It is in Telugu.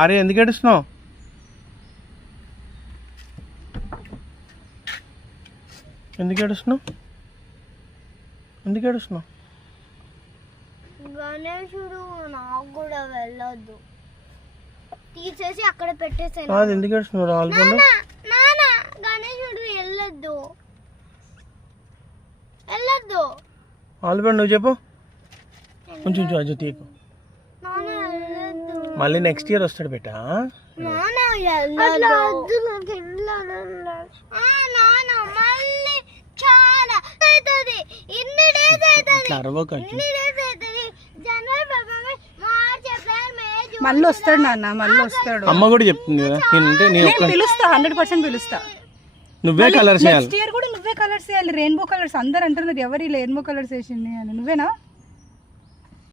ఆరే ఎందుకు ఏడుస్తున్నావు? ఎందుకు ఏడుస్తున్నావు? ఎందుకు ఏడుస్తున్నావు? గణేశుడు నాకు కూడా వెళ్ళొద్దు, తీసేసి అక్కడ పెట్టేసాను. అది ఎందుకు ఏడుస్తున్నావు? రాలిపోయింది. నానా గణేశుడు వెళ్ళొద్దు, వెళ్ళొద్దు. రాలిపోయింది. నువ్వు చెప్పు. కొంచెం అజ్జు తీయకు. నానా వెళ్ళొద్దు. మళ్ళీ నెక్స్ట్ ఇయర్ వస్తాడు బేటా. నానా వెళ్ళొద్దు. నానా మళ్ళీ చాలా అవుతుంది. ఇన్ని డేస్ అవుతుంది. ఇట్లా అరవకు అజ్జు. ఇన్ని డేస్ అవుతుంది. జనవరి, ఫిబ్రవరి, మార్చ్, ఏప్రిల్, మే, జూన్. మళ్ళీ వస్తాడు నాన్న, మళ్ళీ వస్తాడు. అమ్మ కూడా చెప్తుంది కదా. నేనంటే నేను నేను పిలుస్తా, 100% పిలుస్తా. నువ్వే కలర్స్ వేయాలి. నెక్స్ట్ ఇయర్ కూడా నువ్వే కలర్స్ వేయాలి, రెయిన్బో కలర్స్. అందరు అంటున్నారు ఎవరి రెయిన్బో కలర్స్ వేసింది అని. నువ్వేనా?